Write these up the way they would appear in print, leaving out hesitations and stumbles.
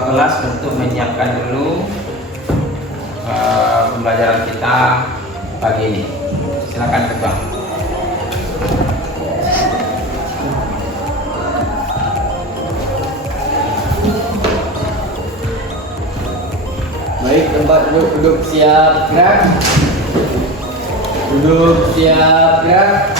ketua kelas untuk menyiapkan dulu pembelajaran kita pagi ini. Silakan ketua. Baik, tempat duduk siap gerak. Duduk siap gerak.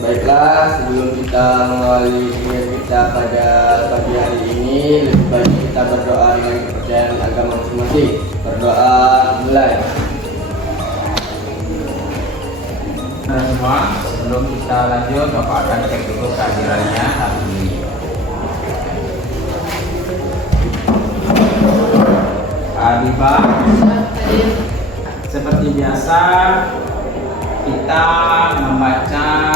Baiklah, sebelum kita mengawali kuliah kita pada pagi hari ini, lebih baik kita berdoa dengan kepercayaan agama masing-masing. Berdoa mulai. Semua, sebelum kita lanjut, Bapak akan cek dulu kehadirannya hari ini. Habibah, seperti biasa kita membaca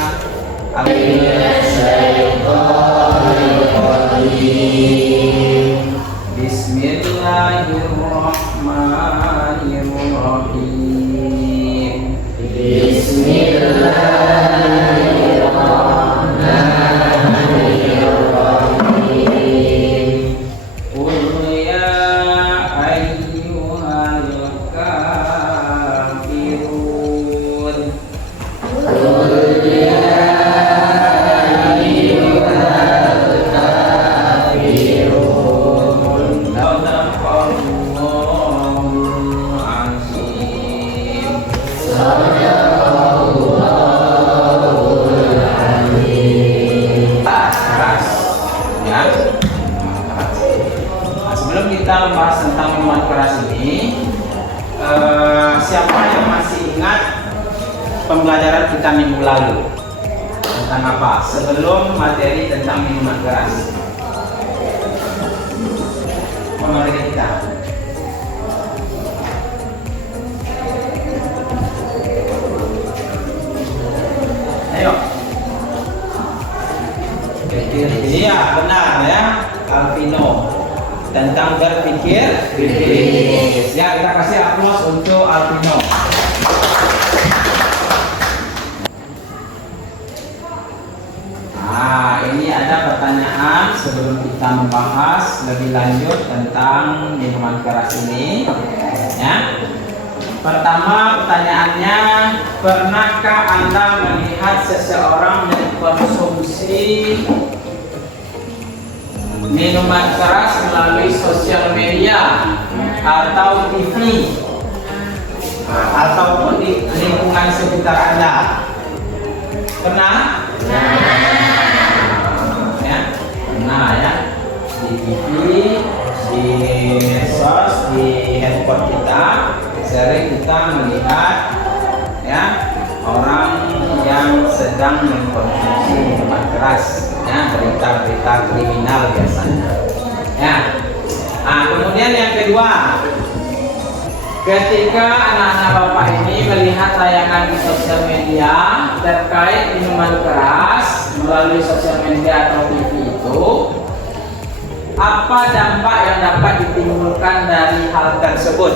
Bismillahirrahmanirrahim. Bismillahirrahmanirrahim. Qul ya ayyuhal kafirun. Sebelum kita membahas tentang minuman keras ini, siapa yang masih ingat pembelajaran kita minggu lalu tentang apa? Sebelum materi tentang minuman keras, materi kita. Ayo. Iya, benar ya, Alvino. Tentang berpikir kritis. Ya, kita kasih aplaus untuk Alvino. Nah, ini ada pertanyaan sebelum kita membahas lebih lanjut tentang minuman keras ini. Ya. Pertama, pertanyaannya, pernahkah Anda melihat seseorang mengkonsumsi minuman keras melalui sosial media atau TV ataupun di lingkungan sekitar Anda? Pernah? Ya, pernah ya. Di TV, di medsos, di handphone kita sering kita melihat ya orang yang sedang mengkonsumsi minuman keras, ya, berita-berita kriminal biasanya. Ya. Nah, kemudian yang kedua, ketika anak-anak Bapak ini melihat tayangan di sosial media terkait minuman keras melalui sosial media atau TV itu, apa dampak yang dapat ditimbulkan dari hal tersebut?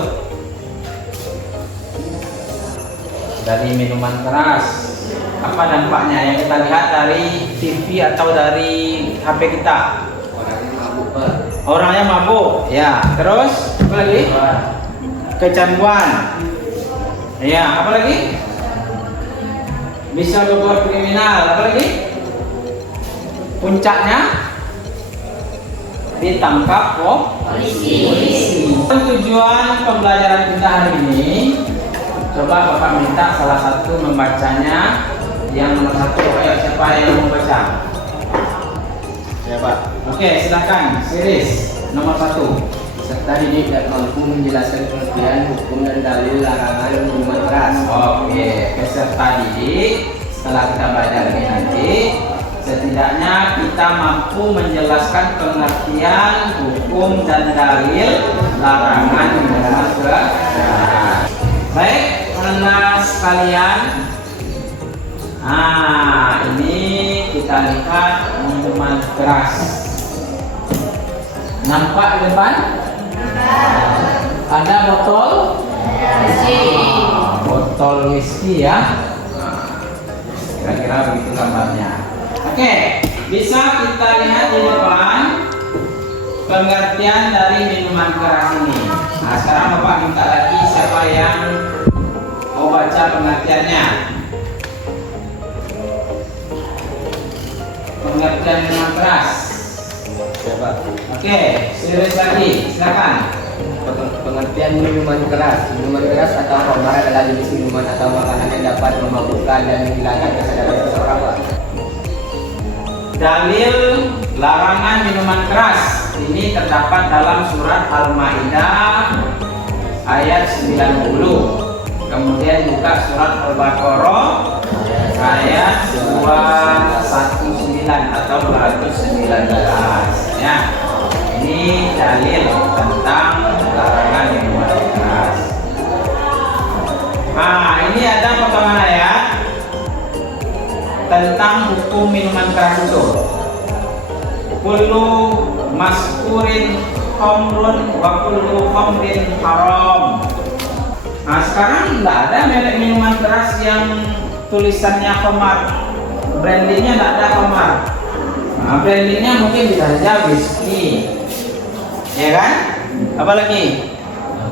Dari minuman keras, apa dampaknya yang kita lihat dari TV atau dari HP kita? Orangnya mabuk, Pak. Orangnya mabuk, ya. Terus apa lagi? Kecanduan. Ya, apa lagi? Bisa berbuat kriminal. Apa lagi? Puncaknya ditangkap polisi. Tujuan pembelajaran kita hari ini, coba Bapak minta salah satu membacanya. Yang nomor satu, ayo siapa yang membaca? Siapa? Oke, silakan. Series nomor satu. Peserta didik dan mampu menjelaskan pengertian hukum dan dalil larangan minuman keras. Oke, peserta didik setelah kita belajar ini nanti, setidaknya kita mampu menjelaskan pengertian hukum dan dalil larangan minuman keras. Baik, anak sekalian. Nah, ini kita lihat minuman keras. Nampak di depan? Ada botol? Botol whisky ya. Kira-kira begitu gambarnya. Oke, bisa kita lihat di depan pengertian dari minuman keras ini. Nah, sekarang Bapak minta lagi siapa yang mau baca pengertiannya. Pengertian minuman keras. Siapa? Oke, serius lagi, silakan. Pengertian minuman keras. Minuman keras atau khamar adalah jenis minuman atau makanan yang dapat memabukkan dan menghilangkan kesadaran seseorang, Pak. Dalil larangan minuman keras ini terdapat dalam surat Al-Maidah ayat 90. Kemudian buka surat Al-Baqarah ayat 219 atau 219 ya. Ini dalil tentang larangan minuman keras. Nah, ini ada potongan ayat tentang hukum minuman keras itu. Kullu maskurin khamrun wa kullu khamrin haram. Nah, sekarang nggak ada merek minuman keras yang tulisannya khamar, brandingnya nggak ada khamar. Nah, brandingnya mungkin bisa saja whisky, ya kan? Apalagi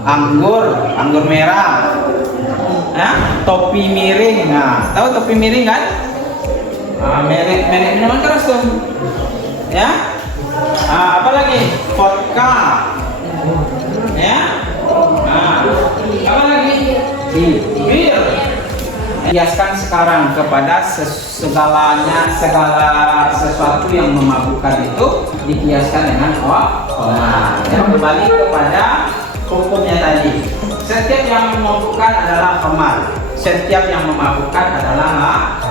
anggur merah, ya, topi miring. Nah, tahu topi miring kan? Nah, merek minuman keras tuh, ya. Nah, apalagi vodka, ya. Nah, apa lagi? Bir. Kiaskan sekarang kepada segala sesuatu yang memabukkan itu dikiaskan dengan khamar. Yang kembali kepada hukumnya tadi. Setiap yang memabukkan adalah khamar. Setiap yang memabukkan adalah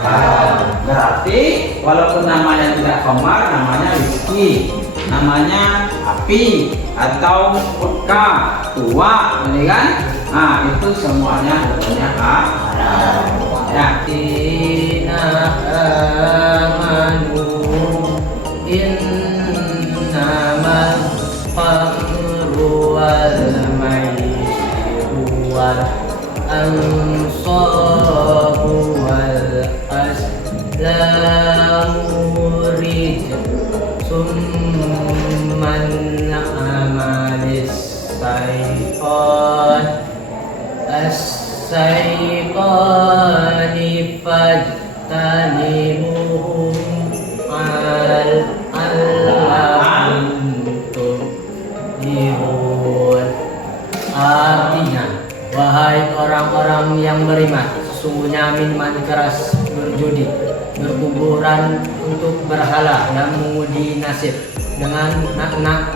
haram. Berarti walaupun namanya tidak khamar, namanya whisky, namanya api atau vodka, tua, ini kan? Nah, itu semuanya hukumnya haram. Ya. Inna amanu innamal khamru wal maisiru wal ansabu wal azlamu rijsun man amalis syaitan as-syaiqani fajtanibuhum al-antum dihun. Artinya, wahai orang-orang yang beriman, sesungguhnya minuman keras, berjudi, berkuburan untuk berhala dan mengundi nasib dengan nak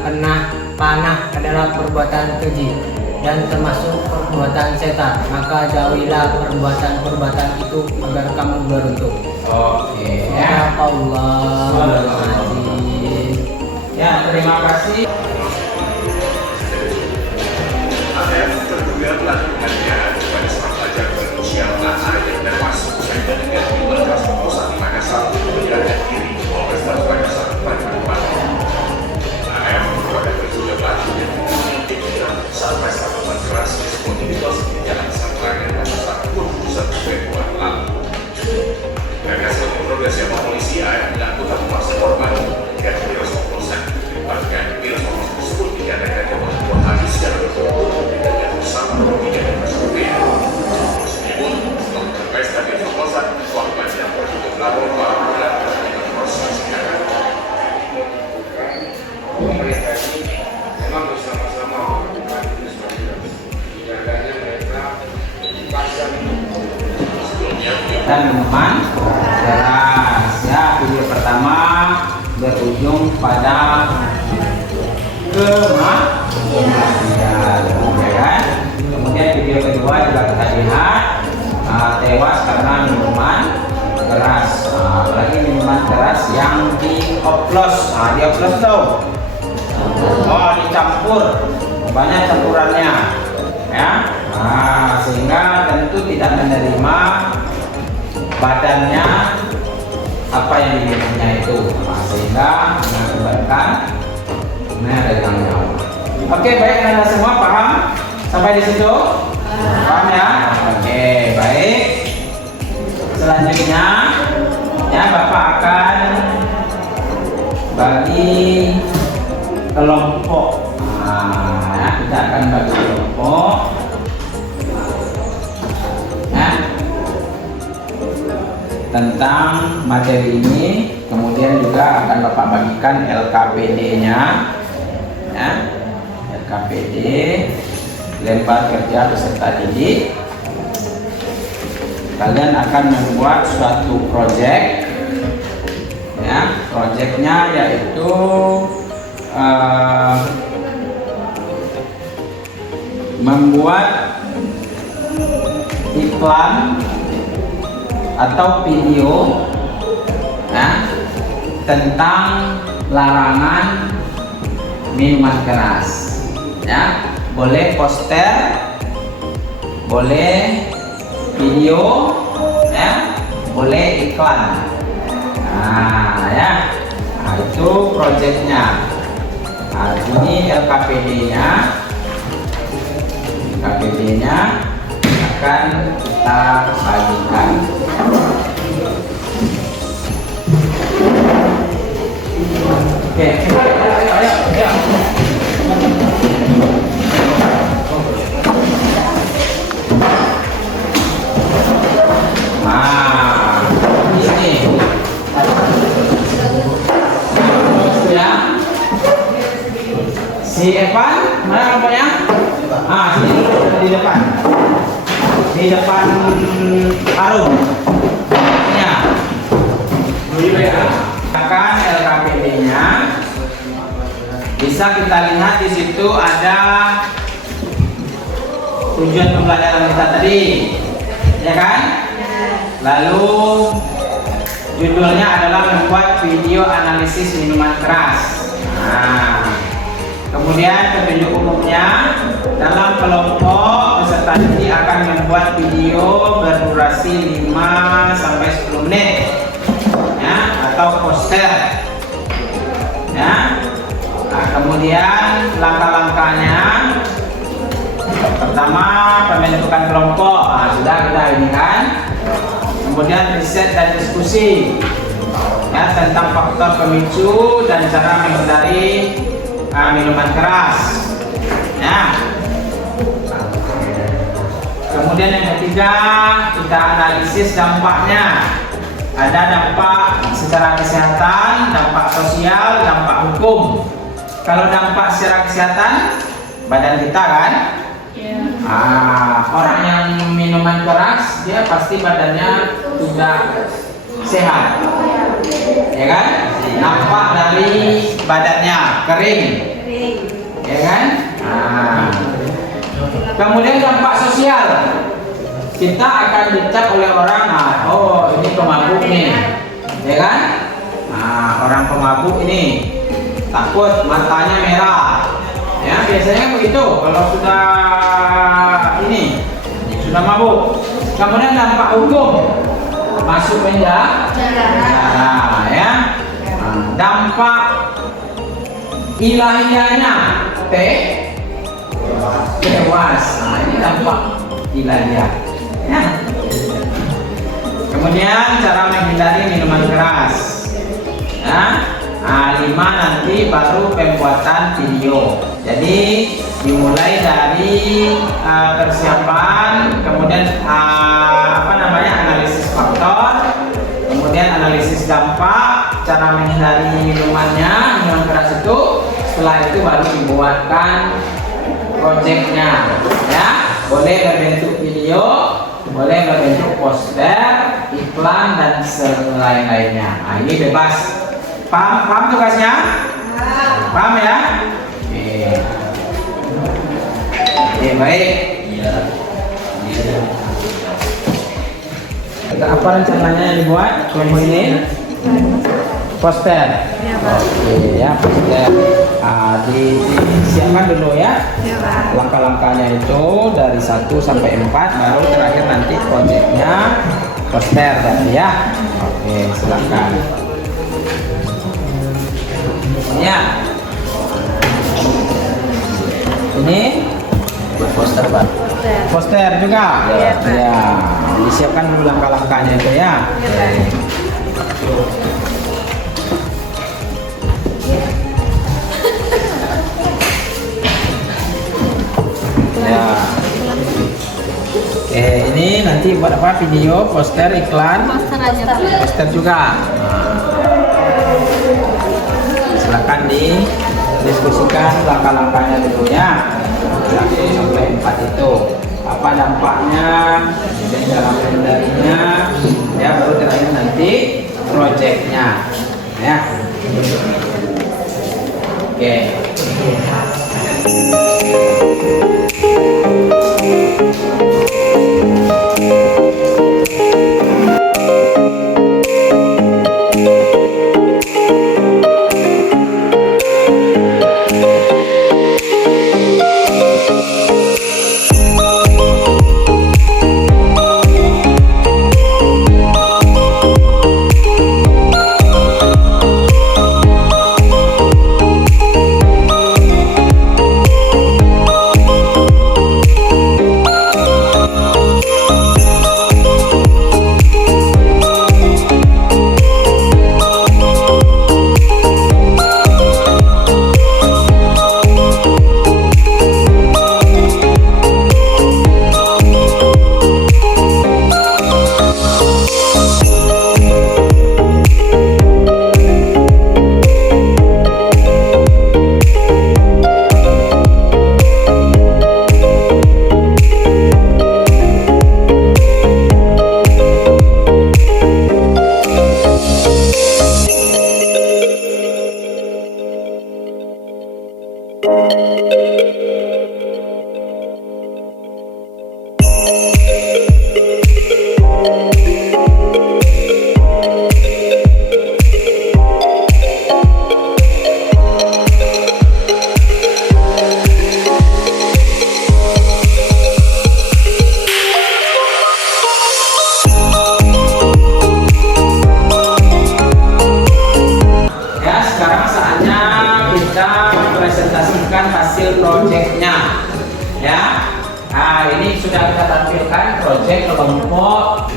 panah adalah perbuatan keji dan termasuk perbuatan setan. Maka jauhilah perbuatan-perbuatan itu agar kamu beruntung. Oke, ya. Allahul Azim. Ya, terima kasih. AF terduga melakukan penganiayaan kepada seorang pelajar berusia 4 tahun dan masuk dengan minuman keras oplosan di Makassar menyerahkan diri ke Polrestabes Makassar pada Jumat. AF merupakan terduga pelaku yang diintimidasi saat pesta minuman keras di sebuah individual di Jalan Samprangan Makassar 21 Februari lalu. Dari hasil interogasi sama polisi, AF mengaku tak memaksa korban dan virus oplosan. Bahkan virus oplosan tersebut dikatakan yang membuat habis secara berturut-turut dengan bersama rupiah dan rupiah. Meskipun setelah berpesta virus oplosan, korban yang tertutup lapor baru dilakukan dengan proses sekarang. Pemerintah ini memang bersama-sama melakukan jaganya mereka pasang Dan minuman keras. Ya, video pertama berujung pada kematian, ya kan? Kemudian video kedua juga kita lihat tewas karena minuman keras. Apalagi minuman keras yang dioplos. Dioplos tuh. Oh, dicampur, banyak campurannya, ya. Sehingga tentu tidak menerima badannya apa yang diminumnya itu, sehingga mengakibatkan meregang nyawa. Oke, baik, Anda semua paham sampai di situ? Paham ya? Oke, baik. Selanjutnya, ya, Bapak akan bagi kelompok tentang materi ini. Kemudian juga akan Bapak bagikan LKPD-nya, ya. LKPD, lempar kerja peserta didik. Kalian akan membuat suatu proyek, ya. Proyeknya yaitu membuat iklan atau video, ya, tentang larangan minuman keras, ya. Boleh poster, boleh video, ya, boleh iklan. Nah, ya, nah, itu proyeknya. Nah, ini LKPD-nya. LKPD-nya akan kita bagikan. Oke, ayo. Nah, ini ya. Si Evan, mana kelompoknya? Sini di depan. Di depan Arum. Ya. Akan LKPD-nya. Bisa kita lihat di situ ada tujuan pembelajaran kita tadi, ya kan? Lalu judulnya adalah membuat video analisis minuman keras. Nah, kemudian petunjuk umumnya, dalam kelompok peserta didik akan membuat video berdurasi 5-10 menit, ya, atau poster, ya. Nah, kemudian langkah-langkahnya, pertama pembentukan kelompok, sudah kita ini kan. Kemudian riset dan diskusi, ya, tentang faktor pemicu dan cara menghindari minuman keras, ya. Kemudian yang ketiga, kita analisis dampaknya. Ada dampak secara kesehatan, dampak sosial, dampak hukum. Kalau dampak secara kesehatan, badan kita kan, orang yang minuman keras dia pasti badannya tidak sehat, ya kan? Nampak dari badannya kering, ya kan? Kemudian dampak sosial, kita akan dicap oleh orang, oh ini pemabuk nih, ya kan? Orang pemabuk ini takut matanya merah, ya, biasanya begitu kalau sudah ini sudah mabuk. Kemudian dampak hukum, masuk penjara, ya. Dampak ilahiyahnya, tewas. Ini dampak ilahiyah, ya. Kemudian cara menghindari minuman keras, ya. 5 nanti baru pembuatan video. Jadi dimulai dari persiapan, kemudian analisis faktor, kemudian analisis dampak, cara menghindari minuman keras itu. Setelah itu baru dibuatkan proyeknya, ya. Boleh berbentuk video, boleh berbentuk poster, iklan dan selain-lainnya. Ini bebas. Paham tugasnya? Paham ya? Oke, baik. Apa rencananya yang dibuat kelompok ini? Poster. Oke, ya, poster. Disiapkan dulu ya. Langkah-langkahnya itu dari 1 sampai 4, baru terakhir nanti proyeknya poster tadi ya. Oke, silakan. Ya, ini poster Pak. Poster juga. Ya, disiapkan dulu langkah-langkahnya itu ya. Ya. Ini nanti buat apa? Video, poster, iklan, Poster aja, Pak. poster juga. Silakan didiskusikan langkah-langkahnya dulu ya. 1-4 itu. Apa dampaknya, dan cara mengendalinya, ya baru terakhir nanti projectnya, ya. Oke. Presentasikan hasil proyeknya, ya. Nah, ini sudah kita tampilkan proyek kelompok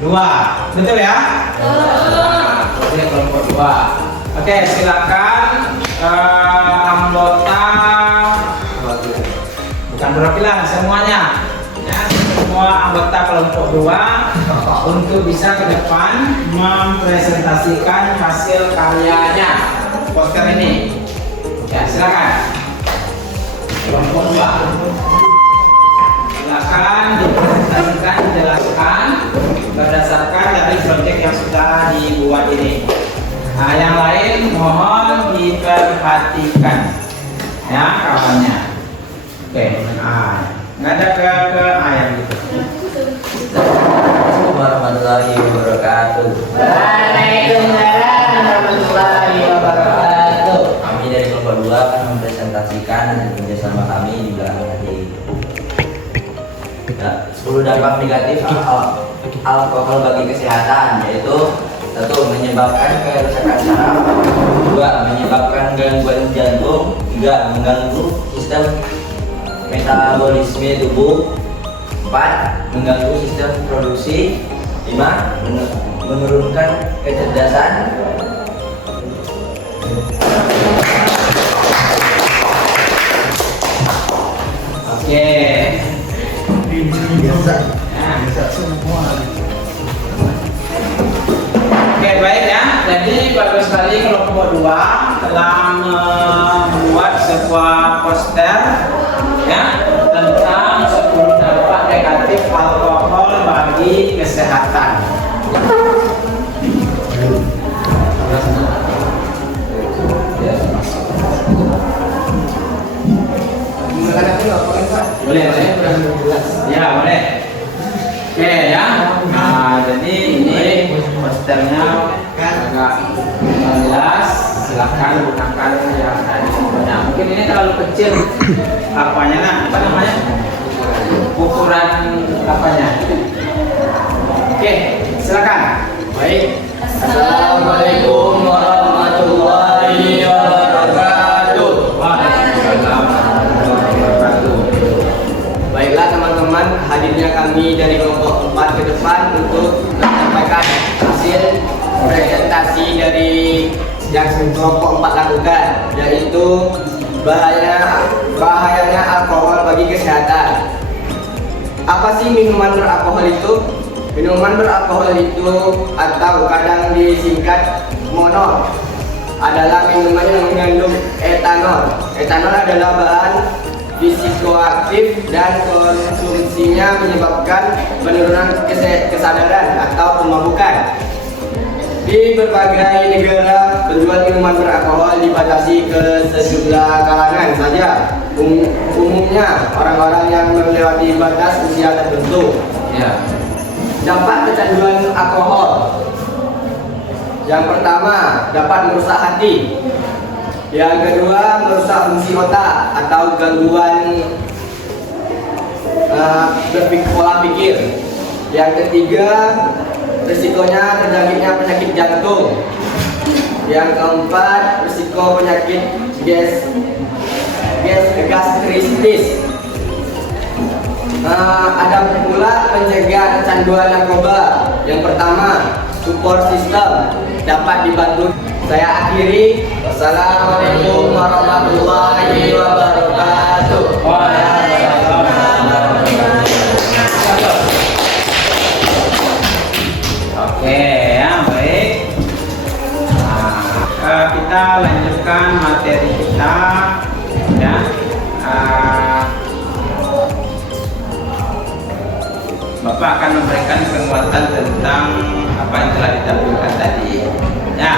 2, betul ya? Nah, proyek kelompok 2. Oke, silakan anggota, bukan perwakilan, semuanya, ya, semua anggota kelompok 2 untuk bisa ke depan mempresentasikan hasil karyanya poster ini. Ya, silakan. Kelompok 2. Silakan dipresentasikan, dijelaskan berdasarkan dari proyek yang sudah dibuat ini. Nah, yang lain mohon diperhatikan, ya kawannya. Oke, nggak ada ke ayam gitu. Assalamualaikum warahmatullahi wabarakatuh. Waalaikumsalam warahmatullahi wabarakatuh. Kami dari kelompok 2 akan mempresentasikan hasil kerjasama kami di belakang tadi. 10 dampak negatif alkohol bagi kesehatan, yaitu 1. Menyebabkan kerusakan saraf, 2. Menyebabkan gangguan jantung, 3. Mengganggu sistem metabolisme tubuh, 4. Mengganggu sistem produksi, 5. Menurunkan kecerdasan. Oke. Oke, baik ya. Jadi bagus sekali kelompok 2 telah membuat sebuah poster, ya, tentang 10 dampak negatif alkohol bagi kesehatan. Boleh, ya boleh. Oke ya. Nah, jadi ini posternya agak jelas. Silahkan gunakan yang ada di sini. Mungkin ini terlalu kecil. Apanya nah? Apa namanya? Ukuran apanya? Oke, silakan. Baik. Assalamualaikum warahmatullahi wabarakatuh. Waalaikumsalam warahmatullahi wabarakatuh. Baiklah teman-teman, hadirnya kami dari kelompok 4 ke depan untuk menyampaikan hasil presentasi dari yang kelompok 4 lakukan, yaitu bahayanya alkohol bagi kesehatan. Apa sih minuman beralkohol itu? Minuman beralkohol itu atau kadang disingkat mono adalah minuman yang mengandung etanol. Etanol adalah bahan psikoaktif dan konsumsinya menyebabkan penurunan kesadaran atau pemabukan. Di berbagai negara, penjual minuman beralkohol dibatasi ke sejumlah kalangan saja. Umumnya orang-orang yang melewati batas usia tertentu. Ya. Dampak kecanduan alkohol. Yang pertama, dapat merusak hati. Yang kedua, merusak fungsi otak atau gangguan pola pikir. Yang ketiga, risikonya terjangkitnya penyakit jantung. Yang keempat, risiko penyakit gastristis. Ada pula pencegah kecanduan narkoba. Yang pertama, support system dapat dibantu. Saya akhiri. Wassalamualaikum warahmatullahi wabarakatuh. Oke, ya baik. Nah, kita lanjutkan materi kita, ya. Bapak akan memberikan penguatan tentang apa yang telah ditampilkan tadi. Ya,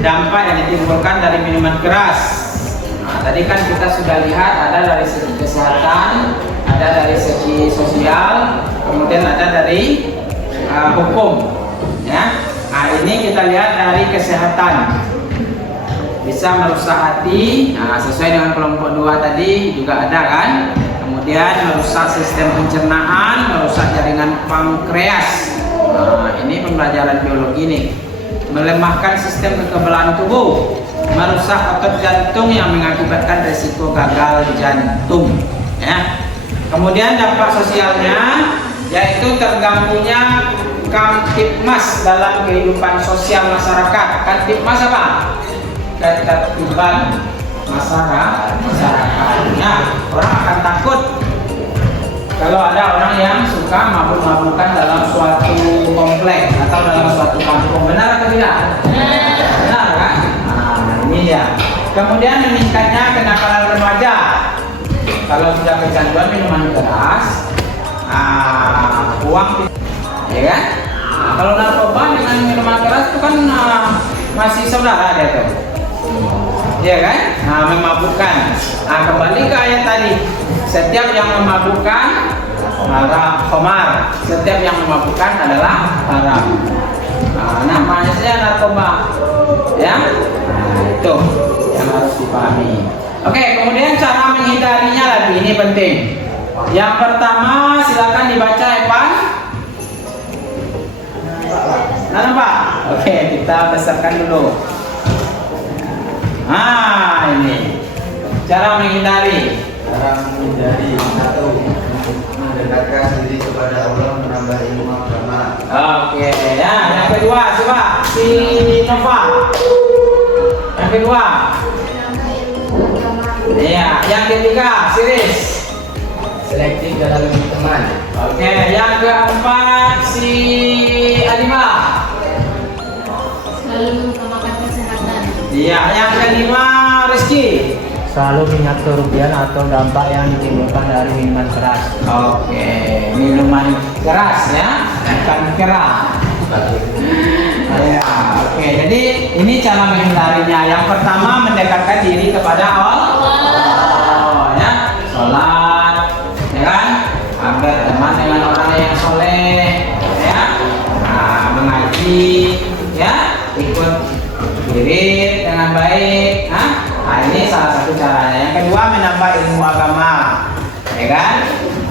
dampak yang ditimbulkan dari minuman keras. Nah, tadi kan kita sudah lihat ada dari segi kesehatan, ada dari segi sosial, kemudian ada dari hukum. Ya, nah ini kita lihat dari kesehatan, bisa merusak hati. Nah, sesuai dengan kelompok 2 tadi juga ada kan. Kemudian merusak sistem pencernaan, merusak jaringan pankreas. Nah, ini pembelajaran biologi nih. Melemahkan sistem kekebalan tubuh, merusak otot jantung yang mengakibatkan risiko gagal jantung. Ya. Kemudian dampak sosialnya yaitu terganggunya Kamtipmas dalam kehidupan sosial masyarakat. Kamtipmas apa? Ketertiban masyarakat. Nah, orang akan takut kalau ada orang yang suka mabuk-mabukan dalam suatu komplek atau dalam suatu kampung. Benar atau tidak? Benar kan? Nah, ini ya. Kemudian meningkatnya kenakalan remaja. Kalau sudah kecanduan minuman keras, uang, ya kan? Nah, kalau narkoba dengan minuman keras itu kan masih saudara dia tuh. Ya kan? Nah, memabukkan. Nah, kembali ke ayat tadi. Setiap yang memabukkan haram, khamar. Setiap yang memabukkan adalah haram. Nah, namanya saja narkoba. Ya? Nah, itu yang harus dipahami. Oke, kemudian cara menghindarinya lagi, ini penting. Yang pertama, silakan dibaca Evan. Nah, Pak. Oke, kita besarkan dulu. Nah, ini cara menghindari. Cara menghindari: 1. Mendekatkan diri kepada Allah, menambah ilmu agama. Oke, ya. Yang kedua, coba si Nova. Yang kedua. Iya. Yang ketiga, Siris. Selektif dalam memilih teman. Oke. Yang keempat, si Adima. Selalu mengutamakan kesehatan. Iya. Yang kelima, Rizky. Selalu ingat kerugian atau dampak yang ditimbulkan dari minuman keras. Oke, minuman keras ya, bukan keras. Ya, oke. Jadi ini cara menghindarinya. Yang pertama, mendekatkan diri kepada Allah, ya, sholat, ya kan, berteman dengan orang yang soleh, ya, mengaji, ya, ikut wirid dengan baik. Nah, ini salah satu caranya. Yang kedua, menambah ilmu agama, ya kan?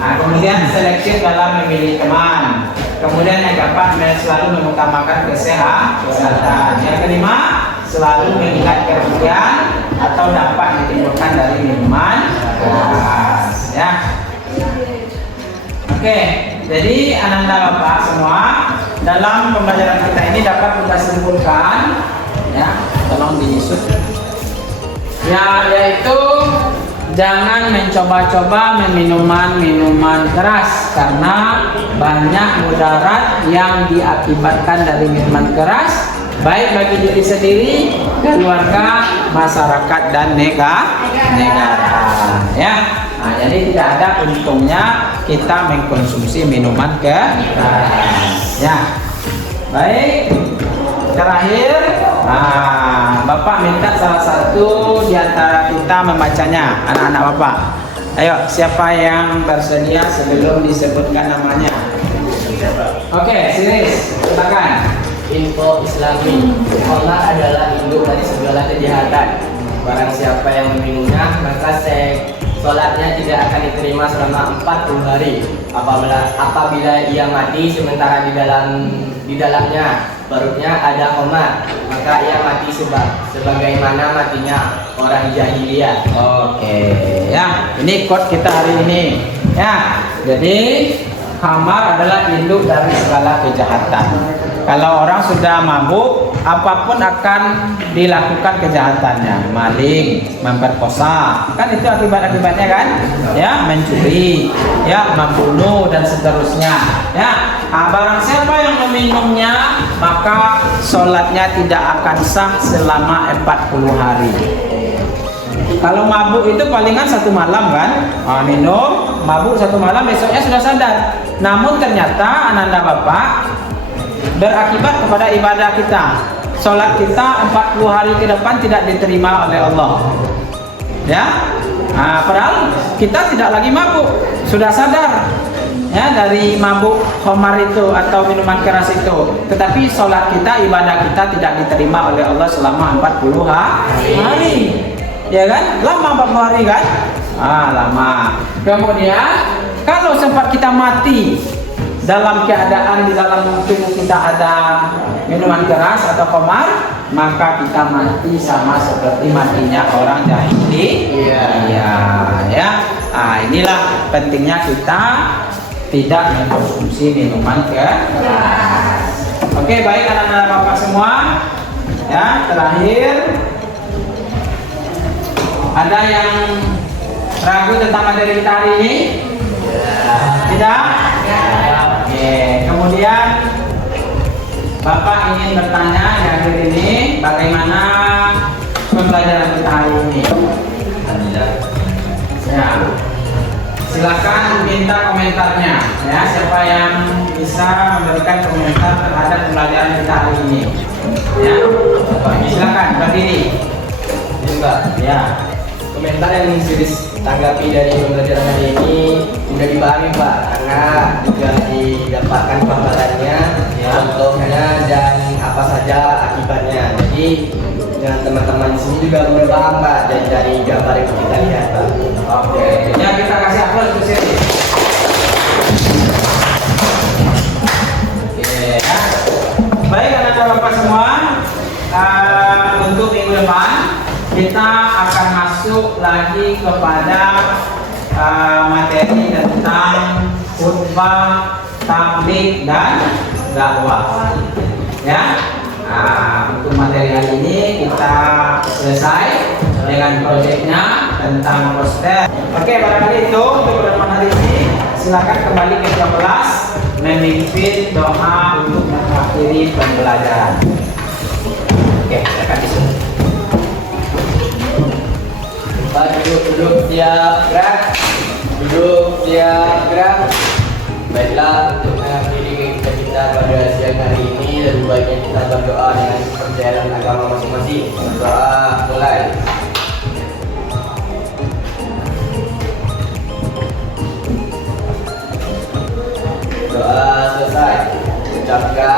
Nah, kemudian selektif dalam memilih teman. Kemudian yang keempat, selalu mengutamakan kesehatan. Yang kelima, selalu mengingat kerugian atau dampak yang ditimbulkan dari minuman keras. Ya. Oke, jadi ananda bapak semua, dalam pembelajaran kita ini dapat kita simpulkan, ya, tolong diisut. Ya, yaitu jangan mencoba-coba minuman keras karena banyak mudarat yang diakibatkan dari minuman keras, baik bagi diri sendiri, keluarga, masyarakat dan negara. Ya, nah, jadi tidak ada untungnya kita mengkonsumsi minuman keras. Ya, baik. Terakhir, Bapak minta salah satu di antara kita membacanya, anak-anak Bapak. Ayo, siapa yang bersedia sebelum disebutkan namanya? Oke, Siris, silakan. Info Islami. Sholat adalah induk dari segala kejahatan. Barang siapa yang meminumnya, maka sholatnya tidak akan diterima selama 40 hari. Apabila ia mati sementara di dalamnya perutnya ada khamar, maka ia mati sebagaimana matinya orang jahiliyah. Oke, ya, ini quote kita hari ini. Ya, jadi khamar adalah induk dari segala kejahatan. Kalau orang sudah mabuk, apapun akan dilakukan kejahatannya, maling, memperkosa, kan itu akibatnya kan, ya, mencuri, ya, membunuh dan seterusnya, ya. Barang siapa yang meminumnya, maka sholatnya tidak akan sah selama 40 hari. Kalau mabuk itu palingan 1 malam kan, minum, mabuk 1 malam, besoknya sudah sadar. Namun ternyata anak-anak Bapak berakibat kepada ibadah kita. Sholat kita 40 hari ke depan tidak diterima oleh Allah. Ya, padahal kita tidak lagi mabuk, sudah sadar ya dari mabuk khamar itu atau minuman keras itu. Tetapi sholat kita, ibadah kita tidak diterima oleh Allah selama 40 hari. Ya kan? Lama 40 hari kan? Lama. Kemudian kalau sempat kita mati dalam keadaan di dalam tubuh kita ada minuman keras atau khamar, maka kita mati sama seperti matinya orang jahiliyah. Ya. Inilah pentingnya kita tidak mengkonsumsi minuman keras. Oke, baik anak-anak Bapak semua. Ya, terakhir ada yang ragu tentang materi kita hari ini? Tidak? Oke, kemudian Bapak ingin bertanya di akhir ini, bagaimana pembelajaran kita hari ini? Ya, silakan minta komentarnya. Ya, siapa yang bisa memberikan komentar terhadap pembelajaran kita hari ini? Ya, silakan berdiri. Ya. Komentar yang Siris tanggapi dari pembelajaran hari ini sudah dipahami Pak, karena juga didapatkan gambarannya, contohnya dan apa saja akibatnya. Jadi dengan teman-teman di sini juga mulai paham Pak dari gambar yang kita lihat Pak. Oke, ya kita kasih aplaus untuk sini. Oke, ya. Baik anak-anak Bapak semua, untuk minggu depan kita akan masuk lagi kepada materi tentang khutbah, tabligh dan dakwah. Ya, untuk materi hari ini kita selesai dengan proyeknya tentang poster. Oke, barangkali itu untuk pertemuan hari ini. Silakan kembali ke kelas memimpin doa untuk mengakhiri pembelajaran. Oke, silakan disini. Duduk siap gerak. Duduk siap gerak. Baiklah, untuk mengakhiri kita pada siang hari ini, lebih baiknya kita berdoa dengan kepercayaan agama masing-masing. Doa mulai. Doa selesai. Ucapkan